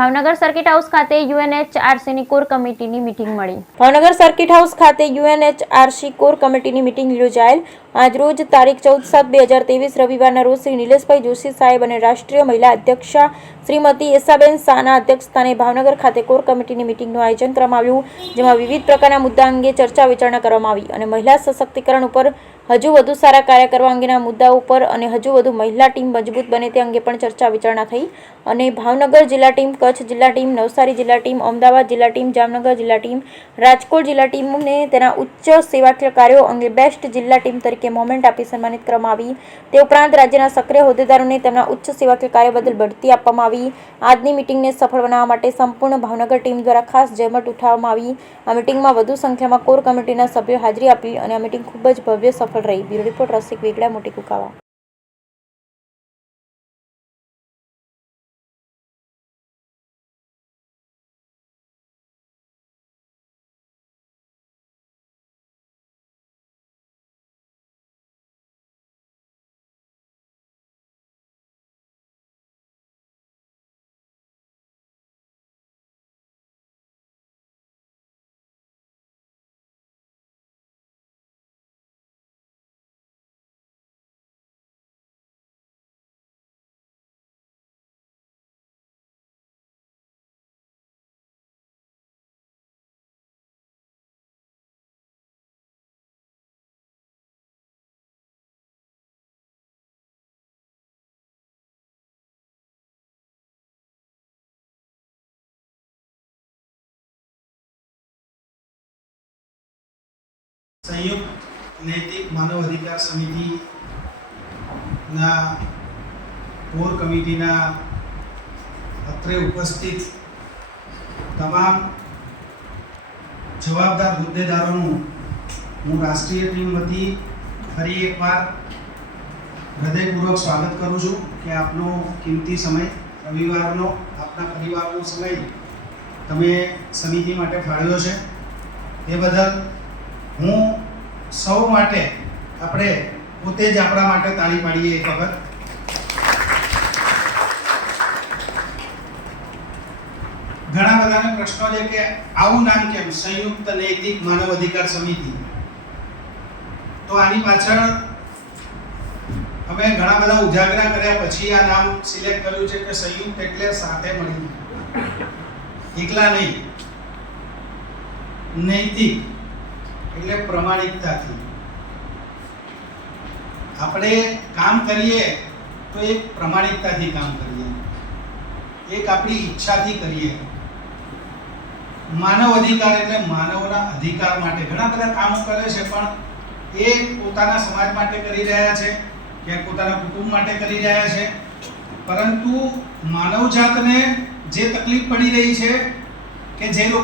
Bhavnagar circuit house ખાતે યુએનએચઆરસીની core કમિટીની meeting મળી. ભાવનગર સર્કિટ હાઉસ ખાતે યુએનએચઆરસી કોર કમિટીની મીટિંગ યોજાયેલ. આજરોજ તારીખ 14/7/2023 રવિવારના રોજ શ્રી નિલેશભાઈ જોશી સાહેબ અને રાષ્ટ્રીય મહિલા અધ્યક્ષા શ્રીમતી એસાબેન શાહના અધ્યક્ષસ્થાને ભાવનગર ખાતે કોર કમિટીની મીટિંગનું આયોજન કરવામાં આવ્યું, જેમાં વિવિધ પ્રકારના મુદ્દા અંગે ચર્ચા વિચારણા કરવામાં આવી અને મહિલા સશક્તિકરણ ઉપર, હજુ વધુ સારા કાર્ય કરવા અંગેના મુદ્દાઓ પર અને હજુ વધુ મહિલા ટીમ મજબૂત બને તે અંગે પણ ચર્ચા વિચારણા થઈ અને ભાવનગર જિલ્લા ટીમ, કચ્છ જિલ્લા ટીમ, નવસારી જિલ્લા ટીમ, અમદાવાદ જિલ્લા ટીમ, જામનગર જિલ્લા ટીમ, રાજકોટ જિલ્લા ટીમને તેના ઉચ્ચ સેવાકીય કાર્યો અંગે બેસ્ટ જિલ્લા ટીમ તરીકે મોમેન્ટ આપી સન્માનિત કરવામાં આવી. તે ઉપરાંત રાજ્યના સક્રિય હોદ્દેદારોને તેમના ઉચ્ચ સેવાકીય કાર્ય બદલ બઢતી આપવામાં આવી. આજની મીટિંગને સફળ બનાવવા માટે સંપૂર્ણ ભાવનગર ટીમ દ્વારા ખાસ જહેમત ઉઠાવવામાં આવી. આ મીટિંગમાં વધુ સંખ્યામાં કોર કમિટીના સભ્યો હાજરી આપી અને આ મીટિંગ ખૂબ જ ભવ્ય સફળ રહી. બ્યુરો રિપોર્ટ રસિક વેગડા, મોટી કુકાવા. સંયુક્ત નૈતિક માનવ અધિકાર સમિતિના કોર કમિટીના અત્રે ઉપસ્થિત તમામ જવાબદાર હોદ્દેદારોનું હું રાષ્ટ્રીય ટીમ વતી ફરી એકવાર હૃદયપૂર્વક સ્વાગત કરું છું કે આપનો કિંમતી સમય, રવિવારનો આપના પરિવારનો સમય તમે સમિતિ માટે ફાળવ્યો છે. તે બદલ હું સૌ માટે આપણે પોતે જ આપણા માટે તાળી પાડીએ એક વખત. ઘણા બધાને પ્રશ્નો છે કે આવું નામ કેમ, સંયુક્ત નૈતિક માનવ અધિકાર સમિતિ? તો આની પાછળ અમે ઘણા બધા ઉજાગરા કર્યા પછી આ નામ સિલેક્ટ કર્યું છે કે સંયુક્ત એટલે સાથે મળીને, એકલા નહીં. નૈતિક એટલે પ્રમાણિકતાથી આપણે કામ કરીએ તો એક પ્રમાણિકતાથી કામ કરીએ, એક આપણી ઈચ્છાથી કરીએ. માનવ અધિકાર એટલે માનવના અધિકાર માટે ઘણા બધા કામો કરે છે, પણ એ પોતાના સમાજ માટે કરી રહ્યા છે, ક્યાંક પોતાના કુટુંબ માટે કરી રહ્યા છે, પરંતુ માનવજાતને જે તકલીફ પડી રહી છે કે જે લોકો